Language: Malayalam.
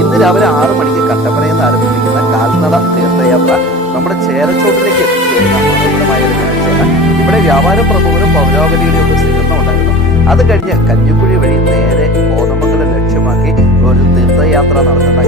ഇന്ന് രാവിലെ ആറു മണിക്ക് കട്ടപ്പനയിൽ നിന്ന് ആരംഭിക്കുന്ന കാൽനട തീർത്ഥയാത്ര നമ്മുടെ ചേരച്ചോട്ടിലേക്ക് എത്തിച്ചേരുന്ന. മനോഹരമായ ഒരു കാഴ്ചയാണ്. ഇവിടെ വ്യാപാര പ്രമുഖരും പൗരാവലിയുടെ ഒക്കെ സ്വീകരണം ഉണ്ടായിരുന്നു. അത് കഴിഞ്ഞ് കഞ്ഞിക്കുഴി വഴി നേരെ കോതമംഗലം ലക്ഷ്യമാക്കി ഒരു തീർത്ഥയാത്ര നടത്തുന്ന